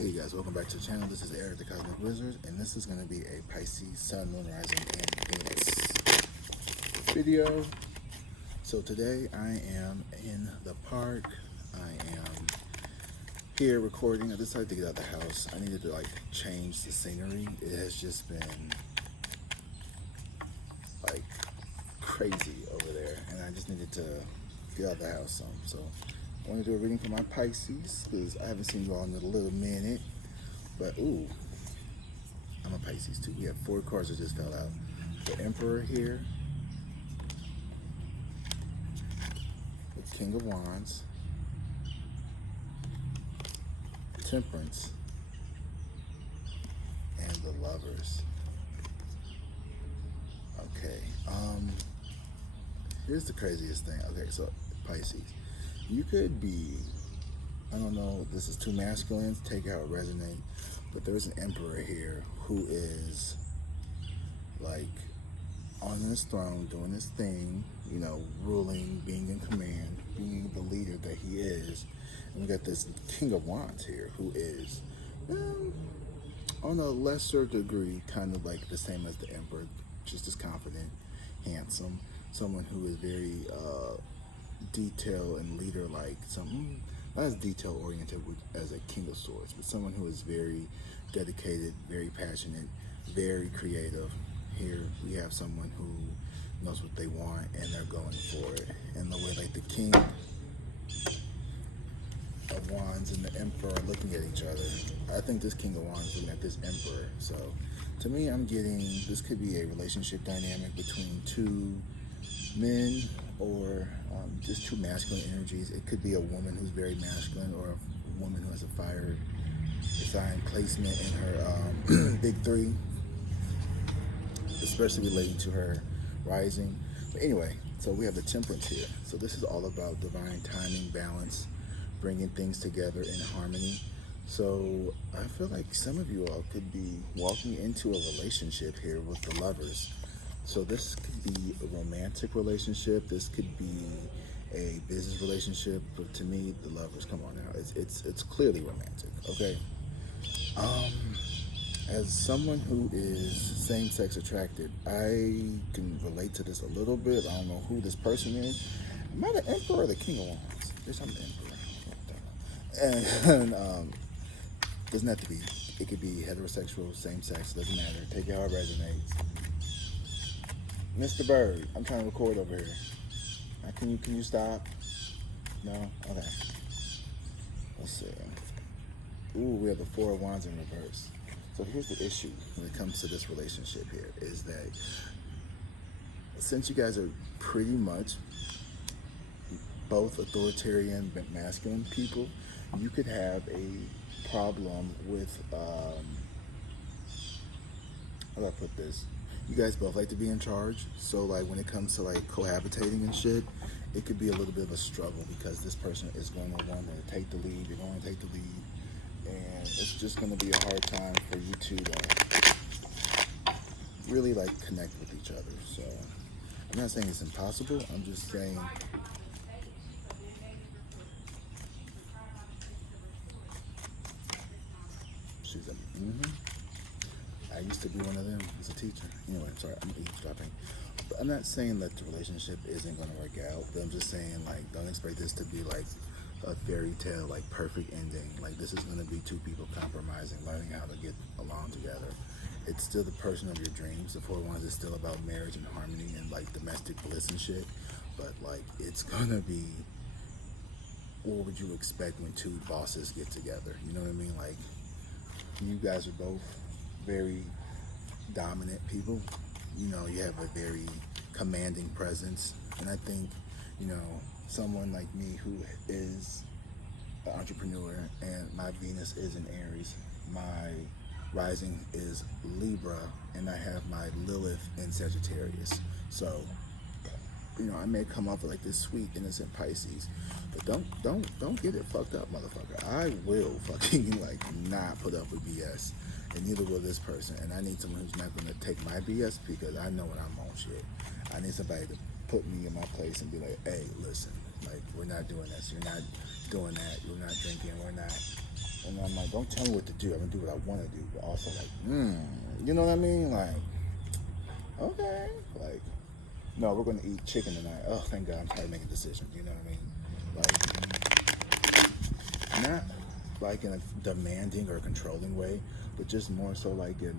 Hey guys, welcome back to the channel. This is Eric the Cosmic Wizard, and this is going to be a Pisces Sun, Moon, Rising, and Venus video. So today I am in the park. I am here recording. I decided to get out of the house. I needed to change the scenery. It has just been like crazy over there, and I just needed to get out of the house some. So I want to do a reading for my Pisces because I haven't seen you all in a little minute. But ooh, I'm a Pisces too. We have 4 cards that just fell out. The Emperor here, the King of Wands, Temperance, and the Lovers. Okay. Here's the craziest thing. Okay, so Pisces, you could be, I don't know, this is too masculine, take it how it resonates, but there's an emperor here who is like on his throne doing his thing, you know, ruling, being in command, being the leader that he is. And we got this King of Wands here who is on a lesser degree kind of like the same as the emperor, just as confident, handsome, someone who is very detail and leader like, not as detail oriented as a King of Swords, but someone who is very dedicated, very passionate, very creative. Here we have someone who knows what they want and they're going for it. And the way like the King of Wands and the Emperor are looking at each other, I think this King of Wands is looking at this Emperor. So to me, I'm getting, this could be a relationship dynamic between 2 men or just 2 masculine energies. It could be a woman who's very masculine or a woman who has a fire sign placement in her big 3, especially relating to her rising. But anyway, so we have the Temperance here. So this is all about divine timing, balance, bringing things together in harmony. So I feel like some of you all could be walking into a relationship here with the Lovers. So this could be a romantic relationship. This could be a business relationship. But to me, the Lovers, come on now, it's clearly romantic. Okay. As someone who is same-sex attracted, I can relate to this a little bit. I don't know who this person is. Am I the Emperor or the King of Wands? Yes, I'm the Emperor. And doesn't have to be. It could be heterosexual, same-sex. Doesn't matter. Take it how it resonates. Mr. Bird, I'm trying to record over here. Can you stop? No? Okay. Let's see. Ooh, we have the 4 of Wands in reverse. So here's the issue when it comes to this relationship here, is that since you guys are pretty much both authoritarian but masculine people, you could have a problem with, how do I put this? You guys both like to be in charge. So like when it comes to like cohabitating and shit, it could be a little bit of a struggle because this person is going to want to take the lead, you're going to take the lead. And it's just going to be a hard time for you two to really like connect with each other. So I'm not saying it's impossible. I'm just saying she's a I used to be one of them as a teacher. Anyway, I'm sorry, I'm eavesdropping. But I'm not saying that the relationship isn't going to work out, but I'm just saying like don't expect this to be like a fairy tale, like perfect ending. Like this is going to be 2 people compromising, learning how to get along together. It's still the person of your dreams. The 4 of Wands is still about marriage and harmony and like domestic bliss and shit. But like it's going to be, what would you expect when 2 bosses get together? You know what I mean? Like you guys are both very dominant people. You know, you have a very commanding presence. And I think, you know, someone like me who is an entrepreneur and my Venus is in Aries, my rising is Libra, and I have my Lilith in Sagittarius. So, you know, I may come off like this sweet, innocent Pisces, but don't get it fucked up, motherfucker. I will fucking like not put up with BS, and neither will this person. And I need someone who's not gonna take my BS because I know when I'm on shit. I need somebody to put me in my place and be like, hey, listen, like we're not doing this. You're not doing that. You're not drinking. We're not And I'm like, don't tell me what to do. I'm gonna do what I want to do, but also like, you know what I mean? Like, okay, like, no, we're gonna eat chicken tonight. Oh, thank God, I'm tired of making decisions. You know what I mean? Like, not like in a demanding or controlling way, but just more so like in,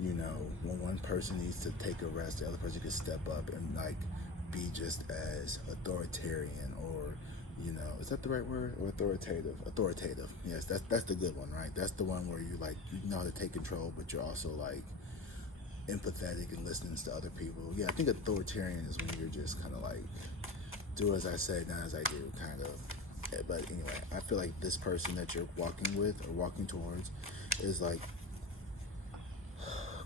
you know, when one person needs to take a rest, the other person can step up and like be just as authoritarian or, you know, is that the right word? Or authoritative? Authoritative. Yes, that's the good one, right? That's the one where you like you know how to take control, but you're also like empathetic and listening to other people. Yeah, I think authoritarian is when you're just kind of like do as I say, not as I do, kind of. But anyway, I feel like this person that you're walking with or walking towards is like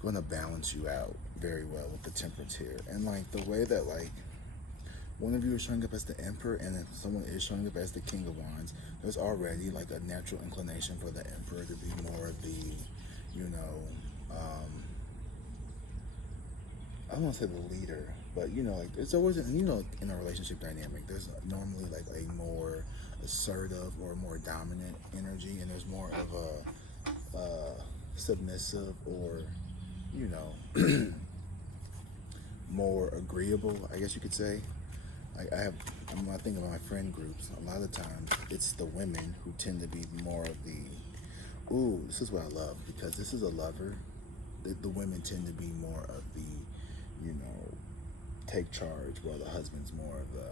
going to balance you out very well with the temperance here, and like the way that like one of you is showing up as the Emperor and then someone is showing up as the King of Wands, there's already like a natural inclination for the Emperor to be more of the, you know, I don't want to say the leader, but you know, like it's always, you know, in a relationship dynamic, there's normally like a more assertive or more dominant energy, and there's more of a submissive or, you know, more agreeable, I guess you could say. When I think of my friend groups, a lot of times it's the women who tend to be more of the, ooh, this is what I love, because this is a lover. The women tend to be more of the, you know, take charge, while the husband's more of the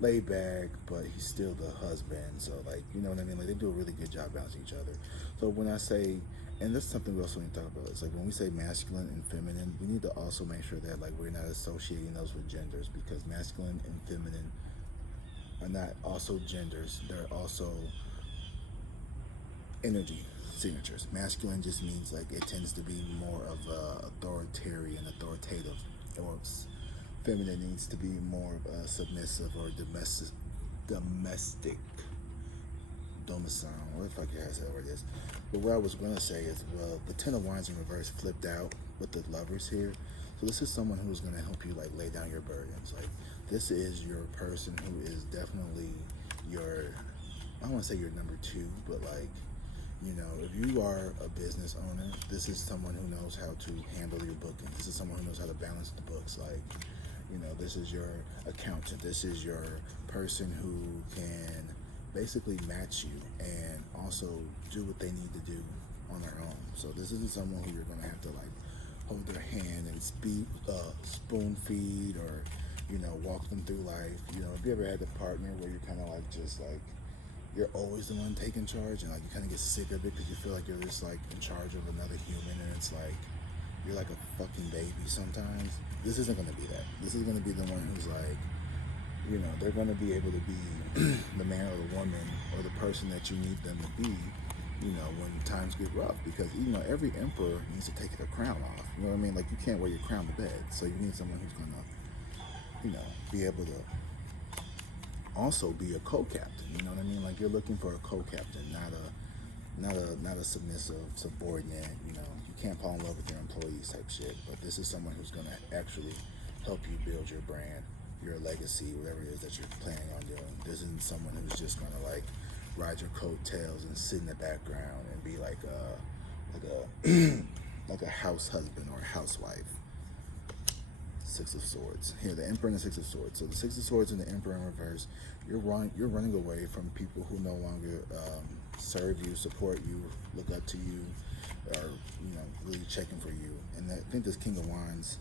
laid back, but he's still the husband. So, like, you know what I mean? Like, they do a really good job balancing each other. So when I say, and that's something we also need to talk about, it's like when we say masculine and feminine, we need to also make sure that, like, we're not associating those with genders, because masculine and feminine are not also genders. They're also energy signatures. Masculine just means like it tends to be more of a authoritarian, authoritative, or feminine needs to be more of a submissive or domestic, domicile, what the fuck you guys say what it is. But what I was gonna say is, well, the Ten of Wands in reverse flipped out with the lovers here. So this is someone who's gonna help you like lay down your burdens. Like this is your person who is definitely your, I don't wanna say your number two, but like, you know, if you are a business owner, this is someone who knows how to handle your booking. This is someone who knows how to balance the books. Like, you know, this is your accountant. This is your person who can basically match you and also do what they need to do on their own. So this isn't someone who you're gonna have to like hold their hand and spoon feed or, you know, walk them through life. You know, have you ever had a partner where you're kind of like just like you're always the one taking charge, and like you kind of get sick of it because you feel like you're just like in charge of another human, and it's like you're like a fucking baby sometimes. This isn't going to be that. This is going to be the one who's like, you know, they're going to be able to be the man or the woman or the person that you need them to be, you know, when times get rough, because, you know, every emperor needs to take their crown off. You know what I mean? Like you can't wear your crown to bed, so you need someone who's going to, you know, be able to also be a co-captain. You know what I mean? Like you're looking for a co-captain, not a submissive subordinate. You know, you can't fall in love with your employees type shit. But this is someone who's gonna actually help you build your brand, your legacy, whatever it is that you're planning on doing. This isn't someone who's just gonna like ride your coattails and sit in the background and be like a like a house husband or a housewife. Six of Swords. Here, the Emperor and the Six of Swords. So the Six of Swords and the Emperor in reverse, you're running away from people who no longer serve you, support you, look up to you, or, you know, really checking for you. And I think this King of Wands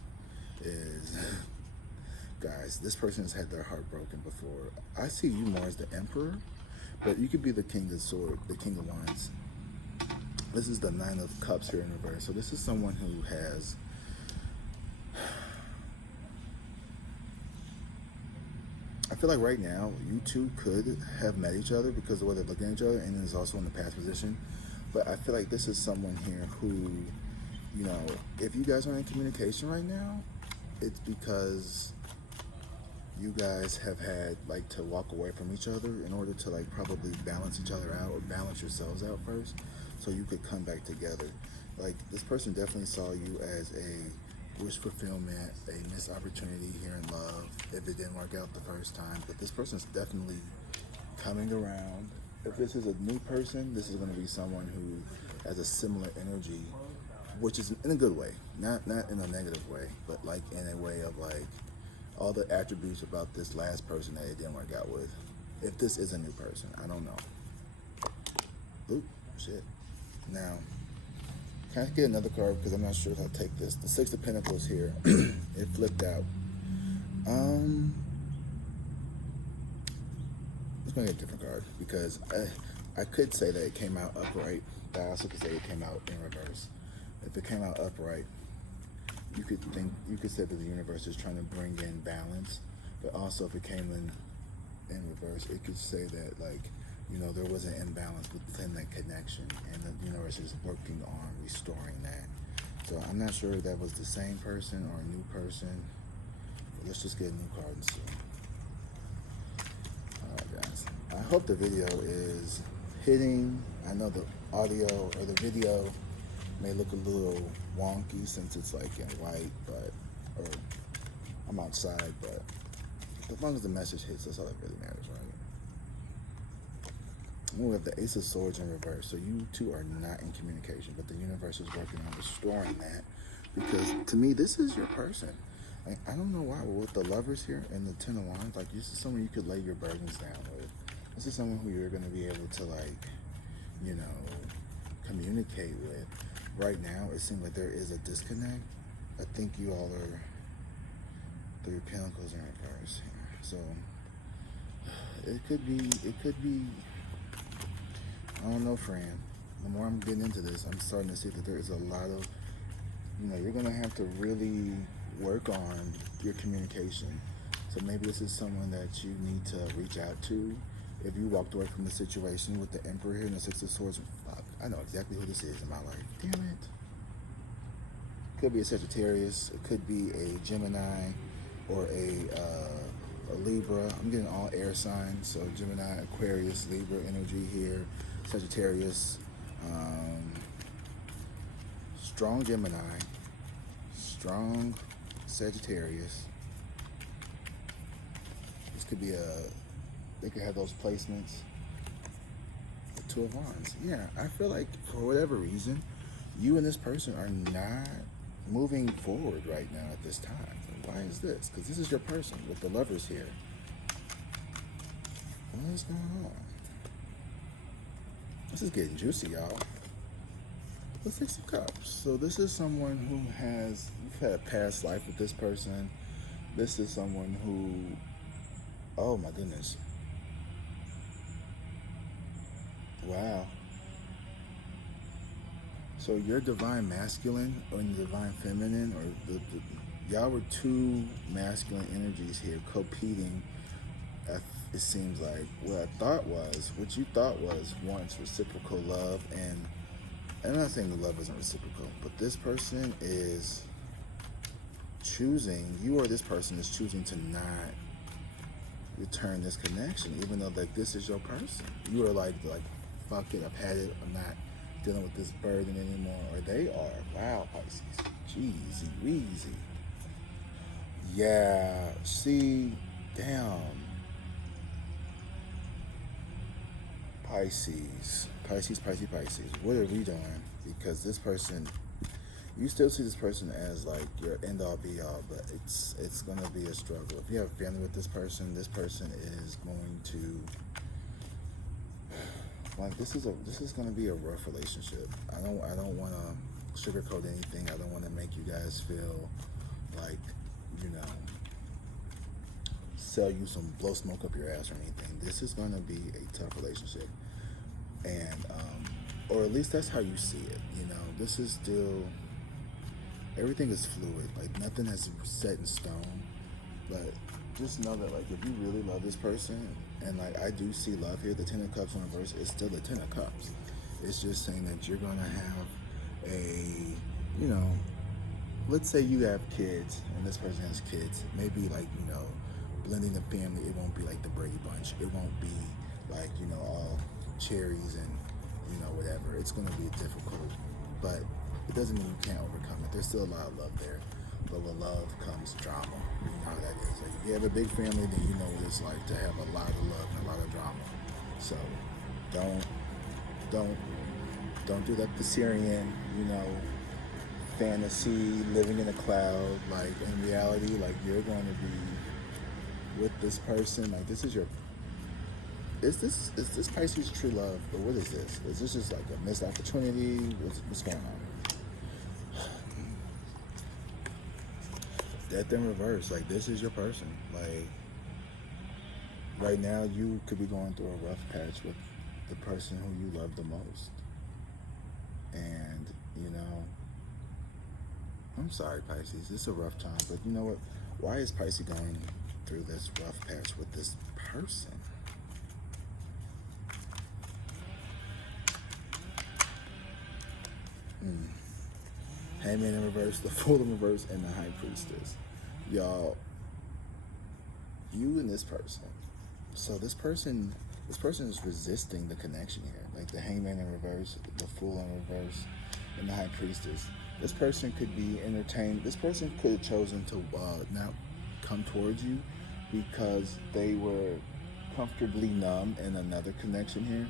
is, guys, this person has had their heart broken before. I see you more as the Emperor, but you could be the King of Swords, the King of Wands. This is the Nine of Cups here in reverse. So this is someone who has, I feel like right now you two could have met each other because of the way they're looking at each other, and is also in the past position. But I feel like this is someone here who, you know, if you guys are in communication right now, it's because you guys have had like to walk away from each other in order to like probably balance each other out or balance yourselves out first, so you could come back together. Like this person definitely saw you as a wish fulfillment, a missed opportunity here in love if it didn't work out the first time. But this person's definitely coming around, if this is a new person, this is going to be someone who has a similar energy, which is in a good way, not in a negative way, but like in a way of like all the attributes about this last person that it didn't work out with. If this is a new person, I don't know. Oop, shit. Now, can I get another card because I'm not sure if I'll take this. The Six of Pentacles here, it flipped out. Let's make a different card because I could say that it came out upright, but I also could say it came out in reverse. If it came out upright, you could say that the universe is trying to bring in balance, but also if it came in reverse, it could say that like, you know, there was an imbalance within that connection, and the universe is working on restoring that. So I'm not sure if that was the same person or a new person. But let's just get a new card and see. Alright guys, I hope the video is hitting. I know the audio or the video may look a little wonky since it's like in white, or I'm outside, but as long as the message hits, that's all that really matters, right? We have the Ace of Swords in reverse, so you two are not in communication, but the universe is working on restoring that, because to me, this is your person. Like, I don't know why, but with the Lovers here and the Ten of Wands, like this is someone you could lay your burdens down with. This is someone who you're going to be able to, like, you know, communicate with. Right now, it seems like there is a disconnect. I think you all are, Three of Pentacles in reverse here. So, it could be, I don't know, friend. The more I'm getting into this, I'm starting to see that there is a lot of, you know, you're going to have to really work on your communication. So maybe this is someone that you need to reach out to. If you walked away from the situation with the Emperor here and the Six of Swords, fuck, I know exactly who this is in my life. Damn it. Could be a Sagittarius. It could be a Gemini or a Libra. I'm getting all air signs. So Gemini, Aquarius, Libra energy here. Sagittarius, strong Gemini, strong Sagittarius. This could be they could have those placements. The Two of Wands. Yeah, I feel like for whatever reason, you and this person are not moving forward right now at this time. Why is this? Because this is your person with the Lovers here. What is going on? This is getting juicy, y'all. The Six of Cups. So this is someone who you've had a past life with this person. This is someone who, oh my goodness. Wow. So your divine masculine or your divine feminine, or y'all were two masculine energies here competing. It seems like what you thought was once reciprocal love, and I'm not saying the love isn't reciprocal, but this person is choosing, you or this person is choosing to not return this connection, even though like this is your person. You are like fuck it, I've had it, I'm not dealing with this burden anymore, or they are. Wow, Pisces. Jeezy Weezy. Yeah, see, damn. Pisces. What are we doing? Because this person, you still see this person as like your end all be all, but it's gonna be a struggle. If you have a family with this person is going to, like, this is gonna be a rough relationship. I don't want to sugarcoat anything. I don't want to make you guys feel like, you know, sell you some blow smoke up your ass or anything. This is gonna be a tough relationship, and or at least that's how you see it. You know, this is still, everything is fluid. Like nothing has set in stone. But just know that like if you really love this person, and like I do see love here, the Ten of Cups in reverse is still the Ten of Cups. It's just saying that you're gonna have a, you know, let's say you have kids and this person has kids. Maybe like, you know, blending the family, it won't be like the Brady Bunch. It won't be like, you know, all cherries and, you know, whatever. It's gonna be difficult, but it doesn't mean you can't overcome it. There's still a lot of love there. But with love comes drama. You know how that is. Like if you have a big family, then you know what it's like to have a lot of love and a lot of drama. So Don't don't don't do that Syrian, fantasy living in a cloud. Like in reality, like you're going to be with this person. Like this is your is this Pisces true love, or what is this? Is this just like a missed opportunity? What's going on? Death in reverse. Like this is your person. Like right now, you could be going through a rough patch with the person who you love the most, and I'm sorry, Pisces. It's a rough time, but you know what? Why is Pisces going through this rough patch with this person? Hangman in reverse, the Fool in reverse, and the High Priestess. Y'all, you and this person. So this person is resisting the connection here. Like the Hangman in reverse, the Fool in reverse, and the High Priestess. This person could be entertained. This person could have chosen to not come towards you because they were comfortably numb in another connection here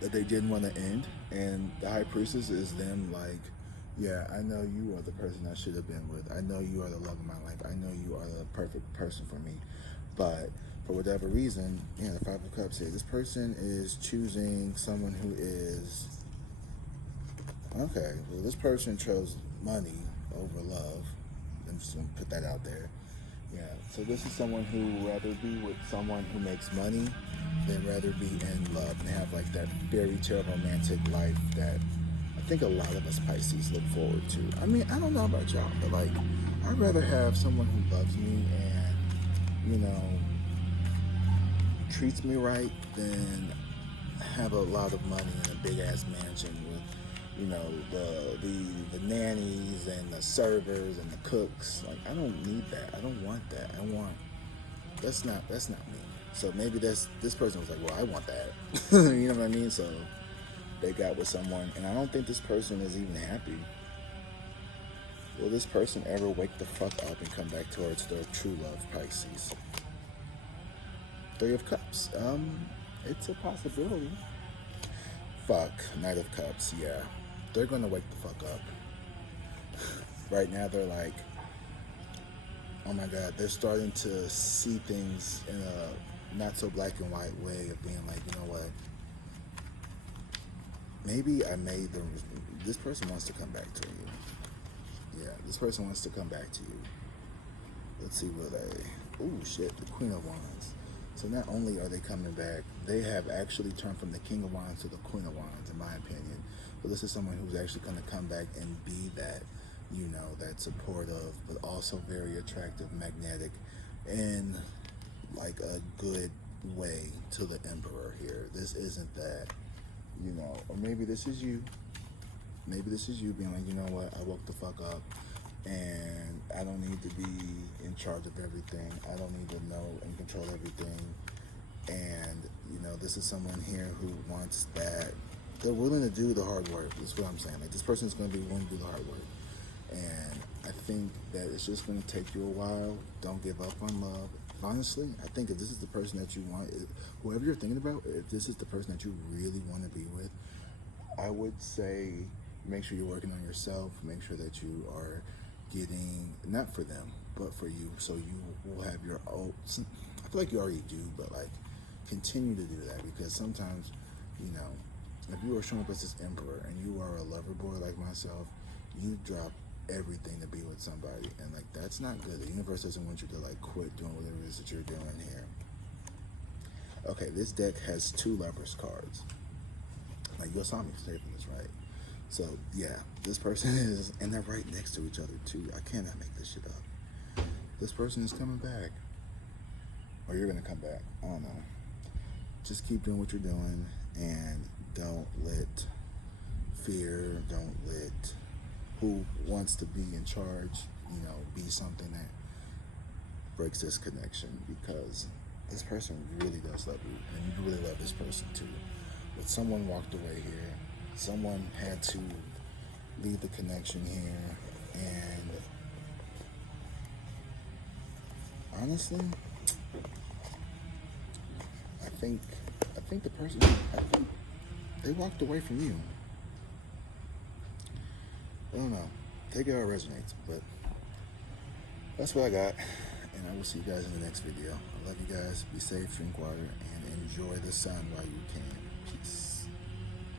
that they didn't want to end. And the High Priestess is them like, yeah, I know you are the person I should have been with. I know you are the love of my life. I know you are the perfect person for me. But for whatever reason, the Five of Cups here, this person is choosing someone who is, okay, well, this person chose money over love. I'm just going to put that out there. Yeah, so this is someone who would rather be with someone who makes money than rather be in love and have like that fairy tale romantic life that I think a lot of us Pisces look forward to. I mean, I don't know about y'all, but like, I'd rather have someone who loves me and, treats me right than have a lot of money in a big ass mansion with, the nannies and the servers and the cooks. Like, I don't need that. I don't want that. That's not me. So maybe this person was like, well, I want that. You know what I mean? So they got with someone, and I don't think this person is even happy. Will this person ever wake the fuck up and come back towards their true love, Pisces? Three of Cups. It's a possibility. Fuck. Knight of Cups. Yeah. They're gonna wake the fuck up. Right now, they're like, oh my God, they're starting to see things in a not so black and white way of being like, you know what? Maybe I made them. This person wants to come back to you. Yeah, this person wants to come back to you. Let's see where they. Oh shit, the Queen of Wands. So not only are they coming back, they have actually turned from the King of Wands to the Queen of Wands, in my opinion. But this is someone who's actually going to come back and be that, that supportive, but also very attractive, magnetic, and like a good way to the Emperor here. This isn't that, or maybe this is you. Maybe this is you being like, you know what, I woke the fuck up and I don't need to be in charge of everything. I don't need to know and control everything. And, this is someone here who wants that. They're willing to do the hard work. That's what I'm saying. Like, this person is going to be willing to do the hard work. And I think that it's just going to take you a while. Don't give up on love. Honestly, I think if this is the person that you want, whoever you're thinking about, if this is the person that you really want to be with, I would say make sure you're working on yourself. Make sure that you are getting, not for them, but for you. So you will have your own, I feel like you already do, but like continue to do that, because sometimes, if you are showing up as this Emperor and you are a lover boy like myself, you drop everything to be with somebody, and like that's not good. The universe doesn't want you to like quit doing whatever it is that you're doing here. Okay, this deck has 2 Lovers cards. Like, you saw me saving this, right? So yeah, this person is, and they're right next to each other too. I cannot make this shit up. This person is coming back, or you're gonna come back. I don't know. Just keep doing what you're doing, and don't let fear, don't let who wants to be in charge, be something that breaks this connection, because this person really does love you, and you really love this person too. But someone walked away here. Someone had to leave the connection here, and honestly, I think think the person, I think they walked away from you. I don't know. Take it how it resonates, but that's what I got. And I will see you guys in the next video. I love you guys. Be safe, drink water, and enjoy the sun while you can. Peace.